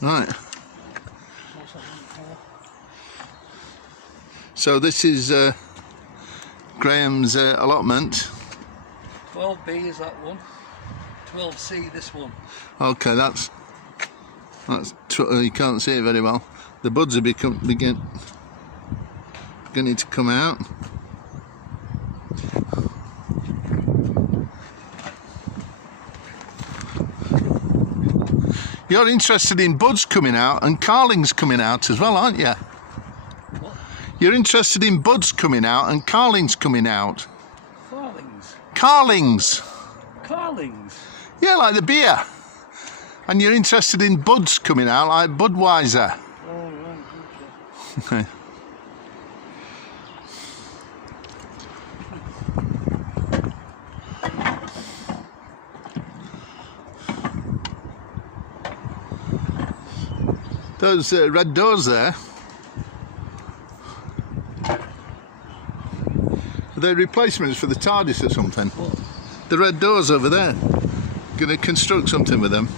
Right. So this is Graeme's allotment. 12B is that one. 12C this one. Okay, that's you can't see it very well. The buds are beginning to come out. You're interested in buds coming out and carlings coming out as well, aren't you? What? You're interested in buds coming out and carlings coming out. Carlings? Carlings. Carlings? Yeah, like the beer. And you're interested in buds coming out like Budweiser. Oh, right, Okay. Those red doors there, are they replacements for the TARDIS or something? What? The red doors over there. Going to construct something with them?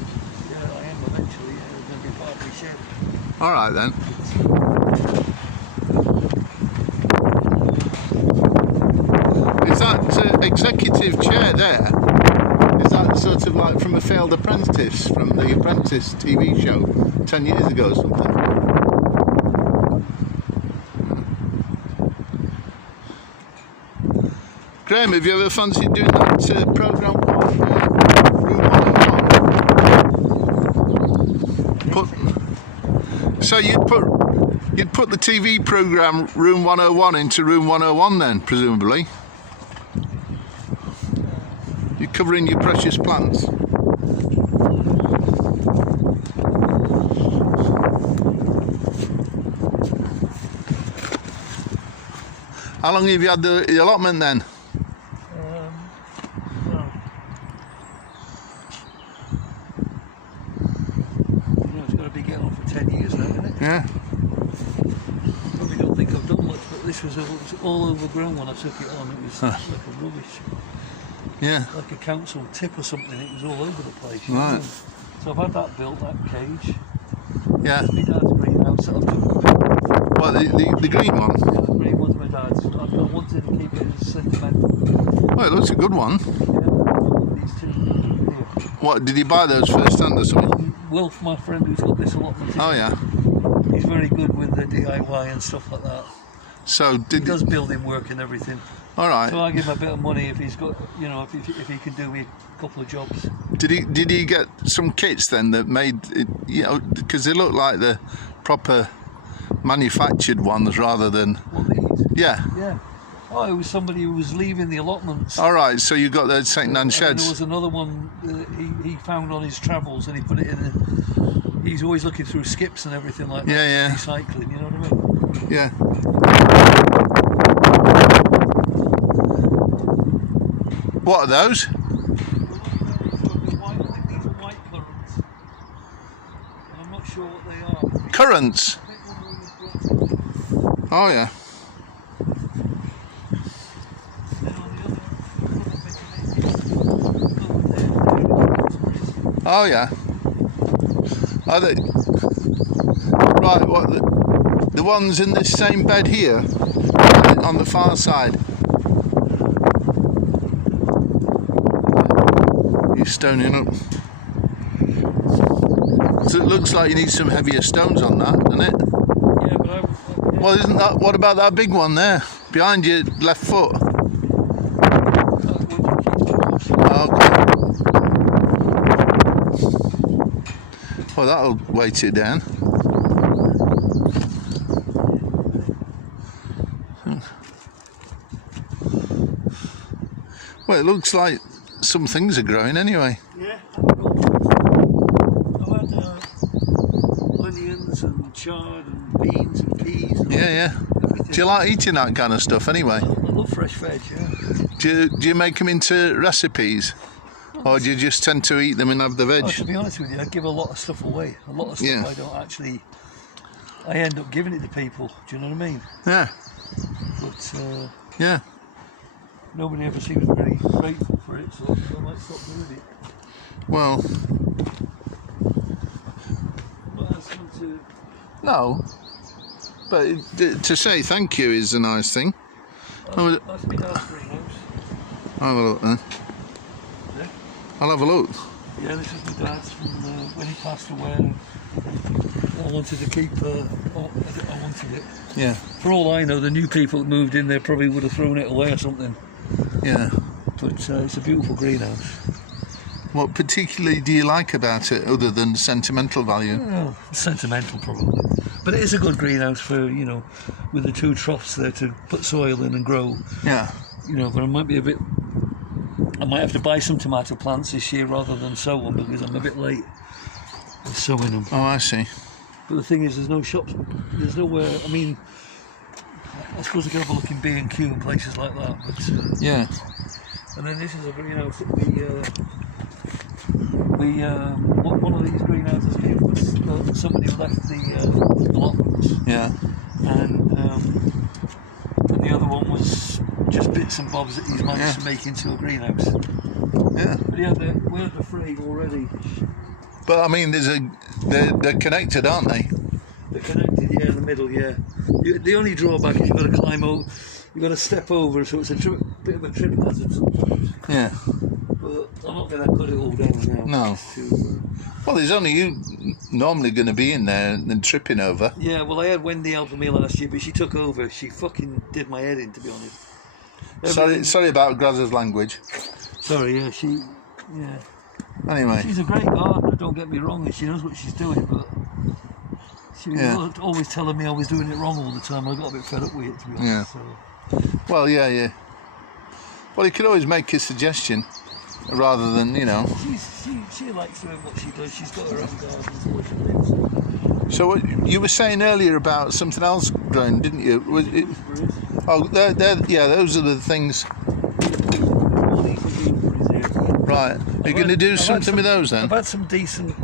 Yeah, I am eventually. They're going to be part of the shed. Alright then. Is that executive chair there? Is that sort of like from a failed apprentice, from the Apprentice TV show 10 years ago or something? Graeme, have you ever fancied doing that programme called Room 101? So you'd put the TV programme Room 101 into Room 101 then, presumably? You're covering your precious plants. How long have you had the allotment then? Well, it's got to be getting on for 10 years now, isn't it? Yeah. Probably don't think I've done much, but this was all overgrown when I took it on. It was like a rubbish. Yeah. Like a council tip or something. It was all over the place. Right. So I've had that built, that cage. Yeah. My dad's greenhouse that I've done. What, the green one? Yeah, the green one's my dad's. I wanted to keep it as sentimental. Well, it looks a good one. Yeah, these two here. What, did you buy those first hand or something? Wilf, my friend who's got this allotment. Oh yeah. He's very good with the DIY and stuff like that. So He does building work and everything. Alright. So I give him a bit of money if he's got, you know, if he can do me a couple of jobs. Did he get some kits then that made it, you know, because they look like the proper manufactured ones rather than... What these? Yeah. Yeah. Oh, it was somebody who was leaving the allotments. Alright, so you got those second-hand And sheds. there was another one he found on his travels, and he put it in. He's always looking through skips and everything like that. Yeah. Recycling, you know what I mean? Yeah. What are those? I think these are white currants. And I'm not sure what they are. Currants? I think one of them is black. Oh yeah. Then on the other, Oh yeah. Are they right? What the ones in this same bed here on the far side? You're stoning up. So it looks like you need some heavier stones on that, doesn't it? yeah, but Well, isn't that? What about that big one there behind your left foot? Okay. Well, that'll weight it down. Well, it looks like some things are growing anyway. Yeah, I've had onions and chard and beans and peas. And Yeah. everything. Do you like eating that kind of stuff anyway? I love fresh veg, yeah. Do you make them into recipes? Or do you just tend to eat them and have the veg? Oh, to be honest with you, I give a lot of stuff away. A lot of stuff Yeah. I don't actually... I end up giving it to people, do you know what I mean? Yeah. But Yeah. nobody ever seems very grateful for it, so I might stop doing it. Well, But to... No. But to say thank you is a nice thing. That's my dad's greenhouse. I'll have a look then. Yeah. I'll have a look. Yeah, this is my dad's from when he passed away. I wanted to keep. I wanted it. Yeah. For all I know, the new people that moved in there probably would have thrown it away or something. Yeah. But it's a beautiful greenhouse. What particularly do you like about it, other than sentimental value? Oh, sentimental, probably. But it is a good greenhouse for, you know, with the 2 troughs there to put soil in and grow. Yeah. You know, but I might have to buy some tomato plants this year rather than sow them because I'm a bit late with sowing them. Oh, I see. But the thing is, there's no shops, there's nowhere, I mean, I suppose I could have a look in B&Q and places like that, but... Yeah. And then this is a greenhouse that one of these greenhouses here was somebody left the allotments. Yeah. And the other one was just bits and bobs that he's managed to make into a greenhouse. Yeah. But we had the frame already. But I mean, they're connected, aren't they? They're connected, yeah, in the middle, yeah. The only drawback is you've got to climb over, you've got to step over, so it's a bit of a trip hazard sometimes. Yeah. But I'm not going to cut it all down now. No. Well, there's only you normally going to be in there and tripping over. Yeah, well, I had Wendy helping me last year, but she took over. She fucking did my head in, to be honest. Sorry about Graz's language. Sorry, yeah, yeah. Anyway. She's a great gardener, don't get me wrong, and she knows what she's doing, but she was always telling me I was doing it wrong all the time. I got a bit fed up with it, to be honest. Yeah. So. Well, yeah. Well, you could always make a suggestion rather than, you know. She likes doing what she does. She's got her own garden where she lives. So what you were saying earlier about something else growing, didn't you? Was it? Oh, those are the things. Right. Are you going to do something with those then? I've had some decent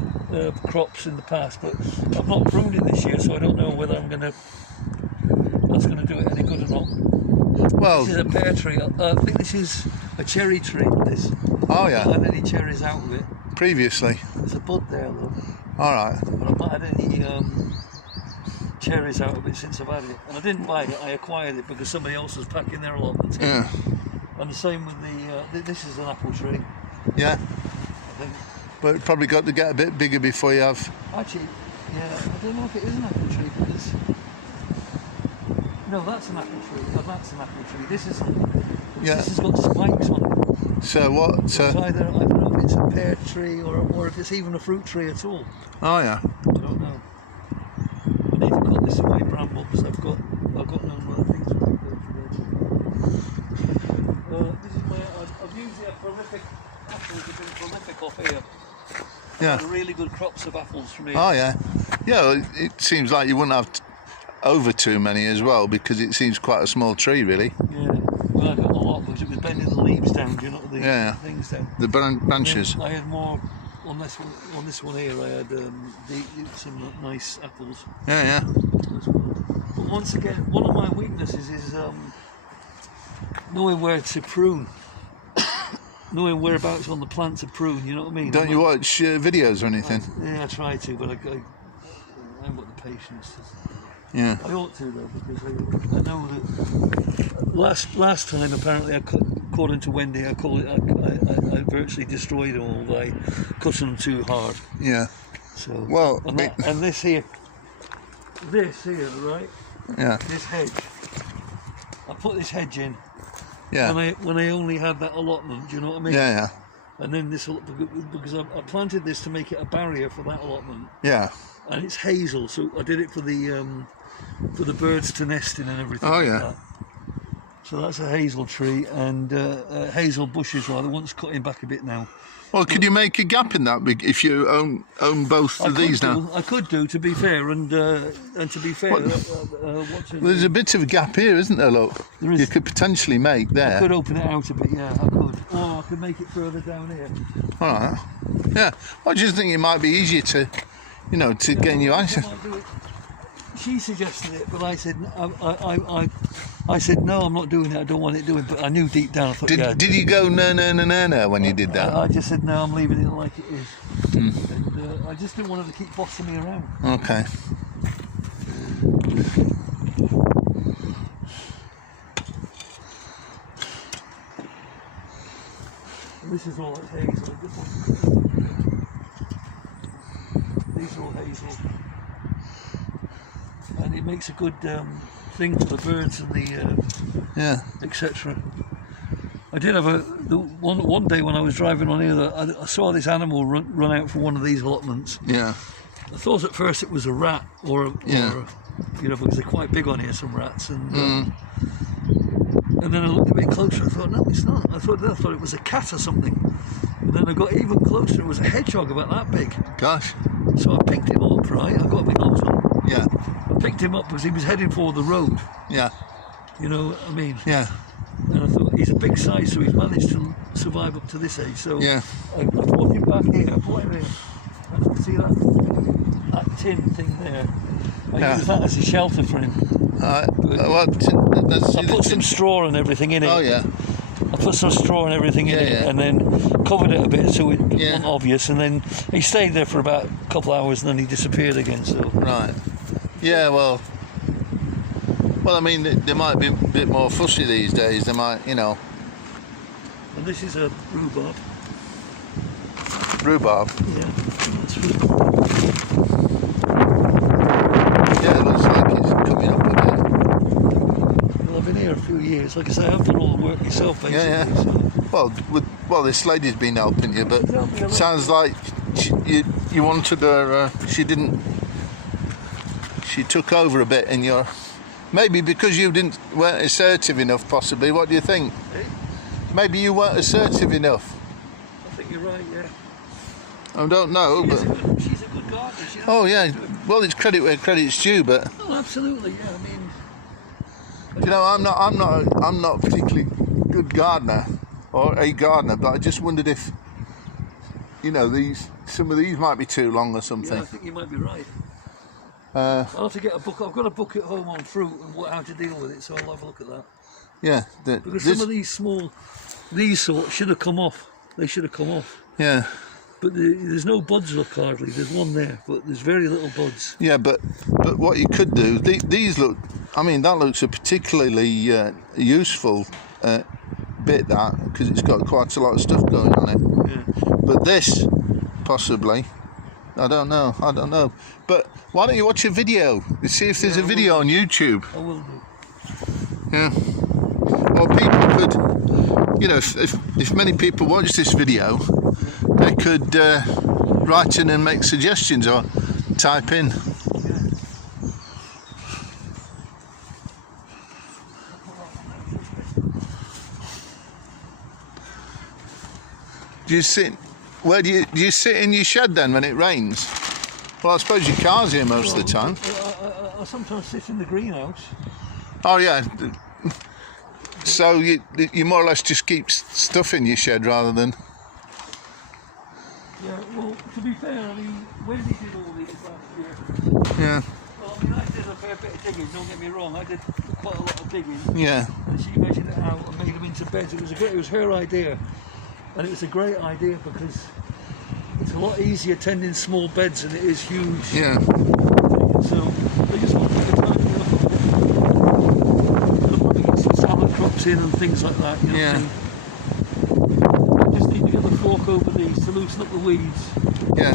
crops in the past, but I've not pruned it this year, so I don't know whether that's going to do it any good or not. Well, this is a pear tree. I think this is a cherry tree. This. Oh yeah. I've not had any cherries out of it. Previously. There's a bud there though. All right. But I've not had any cherries out of it since I've had it. And I didn't buy it. I acquired it because somebody else was packing their allotment. Yeah. And the same with this is an apple tree. Yeah. I think. But it probably got to get a bit bigger before you have. Actually, yeah. I don't know if it is an apple tree because. No, that's an apple tree. Oh, that's an apple tree. This isn't. Yeah. This has got spikes on it. So what? It's either, I don't know if it's a pear tree or if it's even a fruit tree at all. Oh yeah. I don't know. I need to cut this away bramble because I've got no other things to do today. This is I've usually had prolific apples have been prolific off here. Yeah. I've had really good crops of apples from here. Oh yeah. Yeah. It seems like you wouldn't have over too many as well because it seems quite a small tree, really. Yeah. Well, I got a lot because it was bending the leaves down. Do you know the things down? The branches. I had more on this one. On this one here, I had some nice apples. Yeah. But once again, one of my weaknesses is knowing where to prune. Knowing whereabouts on the plant to prune, you know what I mean? Don't you watch videos or anything? Yeah, I try to, but I haven't got the patience. Yeah. I ought to though, because I know that last time apparently according to Wendy, I virtually destroyed them all by cutting them too hard. Yeah. So well, and this here, right? Yeah. This hedge. I put this hedge in. Yeah. When I only had that allotment, do you know what I mean? Yeah. And then this, because I planted this to make it a barrier for that allotment. Yeah. And it's hazel, so I did it for the birds to nest in and everything. Oh like yeah. That. So that's a hazel tree and hazel bushes rather. One's cutting back a bit now. Well, could you make a gap in that if you own both of these now? I could do, to be fair, and to be fair, there's a bit of a gap here, isn't there? Look, there is. You could potentially make there. I could open it out a bit, yeah, I could. Or I could make it further down here. All right. Yeah. I just think it might be easier to, to gain your access. She suggested it, but I said I said no, I'm not doing it. I don't want it doing. But I knew deep down. I thought, did you go no when you did that? I just said no, I'm leaving it like it is. And I just didn't want her to keep bossing me around. Okay. And this is all like hazel. These are all hazel. And it makes a good thing for the birds and the etc. I did have one day when I was driving on here, I saw this animal run out from one of these allotments. Yeah. I thought at first it was a rat or a, you know, because they're quite big on here, some rats, and then I looked a bit closer. I thought, no, it's not. I thought it was a cat or something. And then I got even closer. It was a hedgehog about that big. Gosh. So I picked him up. Right, I got my gloves on. Yeah. I picked him up because he was heading for the road. Yeah. You know what I mean? Yeah. And I thought, he's a big size, so he's managed to survive up to this age. So yeah. I brought him back here. I brought him in. And see that tin thing there? I used that as a shelter for him. I put some straw and everything in it. Oh yeah. I put some straw and everything in it, and then covered it a bit so it wasn't obvious. And then he stayed there for about a couple of hours, and then he disappeared again. So right. Yeah. Well, I mean, they might be a bit more fussy these days. They might, you know. And this is a rhubarb. Rhubarb. Yeah. That's rhubarb. Yeah, it looks like it's coming up a bit. Well, I've been here a few years. Like I say, I've done all the work myself, basically. Yeah. So. Well, this lady's been helping you, but sounds like you wanted her. She didn't. She took over a bit in your. Maybe because you weren't assertive enough, possibly. What do you think? Eh? Maybe you weren't assertive enough. I think you're right. Yeah. I don't know, She's a good gardener. Oh yeah. Well, it's credit where credit's due, but. Oh, absolutely. Yeah. I mean. You know, I'm not a particularly good gardener or a gardener, but I just wondered if, you know, some of these might be too long or something. Yeah, I think you might be right. I'll have to get a book. I've got a book at home on fruit and how to deal with it, so I'll have a look at that. Yeah. Because some of these sorts should have come off. They should have come off. Yeah. But there's no buds left hardly. There's one there, but there's very little buds. Yeah, but what you could do, these look. I mean, that looks a particularly useful bit, that, because it's got quite a lot of stuff going on it. Yeah. But this, possibly, I don't know. But why don't you watch a video? See if there's a video on YouTube. I will do. Yeah. Or people could, you know, if many people watch this video, they could write in and make suggestions or type in. Do you sit? Where do you sit in your shed then when it rains? Well, I suppose your car's here most of the time. I sometimes sit in the greenhouse. Oh yeah. So you more or less just keep stuff in your shed rather than. Yeah. Well, to be fair, I mean, when we did all these last year. Yeah. Well, I mean, I did a fair bit of digging. Don't get me wrong. I did quite a lot of digging. Yeah. And she measured it out and made them into beds. It was her idea. And it was a great idea because it's a lot easier tending small beds than it is huge. Yeah. So they just want to take the time to get some salad crops in and things like that. You know Yeah. what I mean? Just need to get the fork over these to loosen up the weeds. Yeah.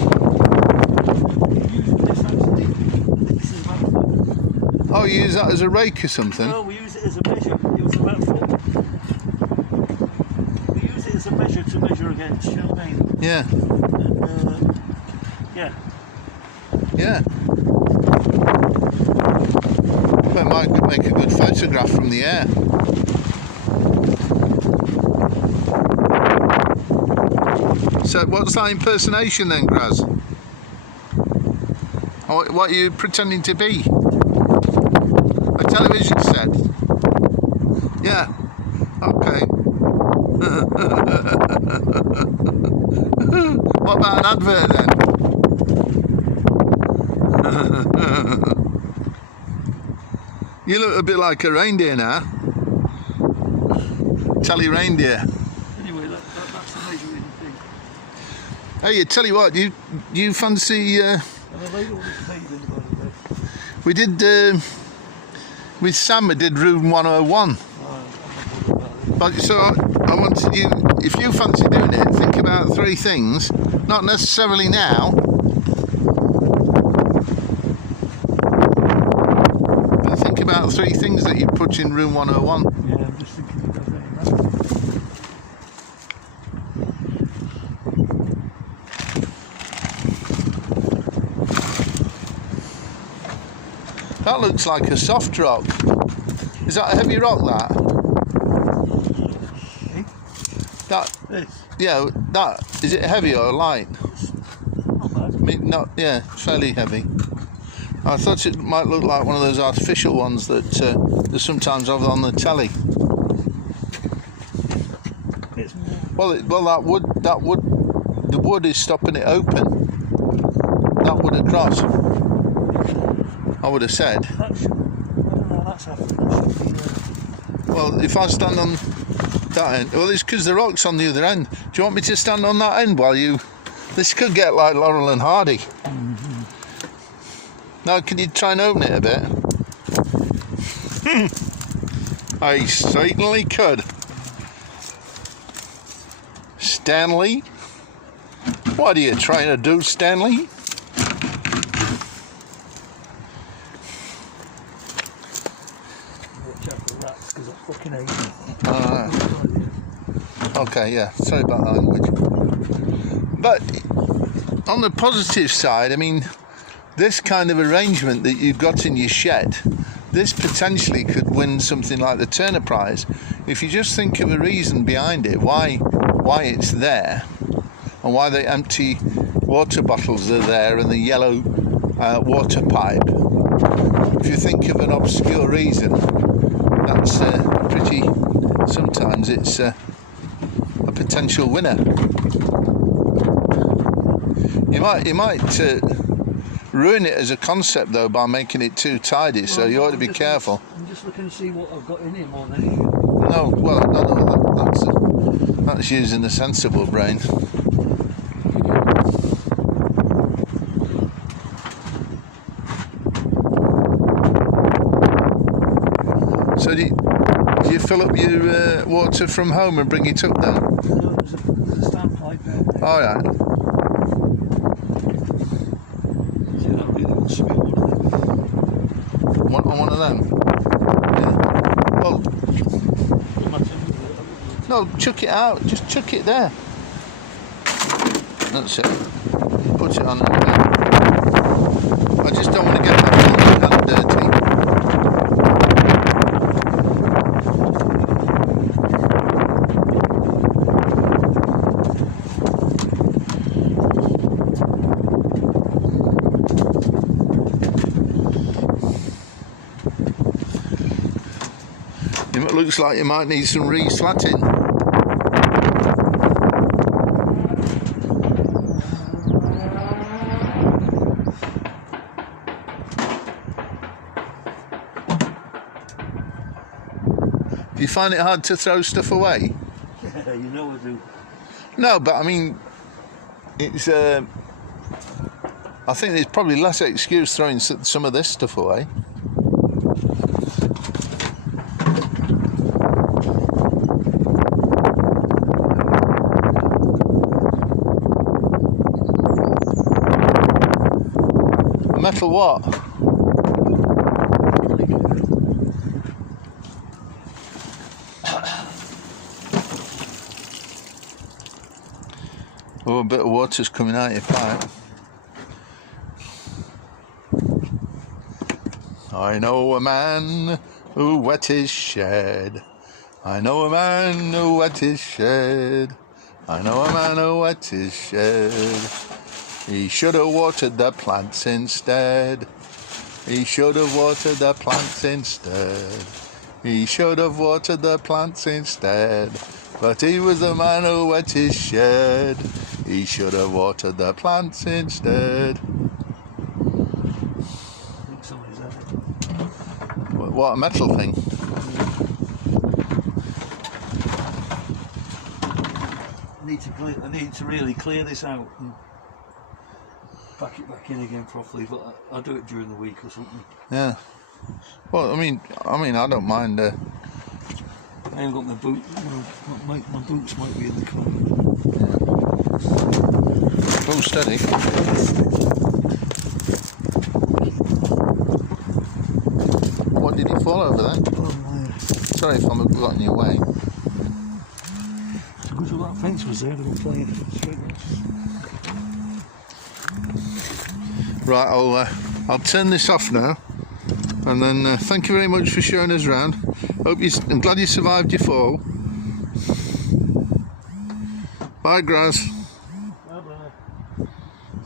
Use this actually. This is about a foot. Oh, you use that as a rake or something? No, we use it as a measure. It was about a foot. As a measure to measure against, you know what I mean? Yeah. And, yeah. Yeah. Well, it might make a good photograph from the air. So, what's that impersonation then, Graz? Or what are you pretending to be? A television set? Yeah. Okay. What about an advert then? You look a bit like a reindeer now. Telly reindeer. Anyway, that's the measuring thing. Hey, you tell you what, do you fancy? And I laid all this paving by the way. We did with Sam. We did room 101. But so I wanted you, if you fancy doing it, think about 3 things. Not necessarily now, but think about 3 things that you'd put in room 101. Yeah, I'm just thinking about that. That looks like a soft rock. Is that a heavy rock, that? Eh? That, This? yeah, that, is it heavy or light? Not bad. I mean, not, yeah, fairly heavy. I thought it might look like one of those artificial ones that they sometimes have on the telly. It's more. Well, that wood, the wood is stopping it open. That wood across, I would have said. That should, I don't know, that's happening. That should be, Well, if I stand on that end, well, it's because the rock's on the other end. Do you want me to stand on that end while you? This could get like Laurel and Hardy. mm-hmm. Now, can you try and open it a bit? I certainly could. Stanley? What are you trying to do, Stanley? Watch out for rats because I fucking hate them. Okay, yeah, sorry about that language. But on the positive side, I mean, this kind of arrangement that you've got in your shed, this potentially could win something like the Turner Prize. If you just think of a reason behind it, why it's there, and why the empty water bottles are there and the yellow water pipe. If you think of an obscure reason, that's pretty. Sometimes it's a potential winner. You might ruin it as a concept though by making it too tidy. So you ought to be careful. I'm just looking to see what I've got in here more than anything. No, well, no, that's using a sensible brain. So do you fill up your water from home and bring it up then? No, there's a standpipe there. All right. See, that really wants to be one of them. One of them? Yeah. Well, no, chuck it out. Just chuck it there. That's it. Put it on. I just don't want to get my hand dirty. It looks like you might need some reslatting. Do you find it hard to throw stuff away? Yeah, you know I do. No, but I mean, it's. I think there's probably less excuse throwing some of this stuff away. Metal what? Oh, a bit of water's coming out your pipe. I know a man who wet his shed. I know a man who wet his shed. I know a man who wet his shed. He should have watered the plants instead. He should have watered the plants instead. He should have watered the plants instead. But he was the man who wet his shed. He should have watered the plants instead. I think somebody's had it. What a metal thing. I need to really clear this out. pack it back in again properly, but I do it during the week or something. Yeah. Well, I mean, I don't mind. I haven't got my boot. My boots might be in the car. Yeah. Oh, steady. What did he fall over there? Oh my! Sorry if I'm got in your way. Because that fence was there, they were playing straight. Right, I'll turn this off now, and then thank you very much for showing us around. I'm glad you survived your fall. Bye, Graz.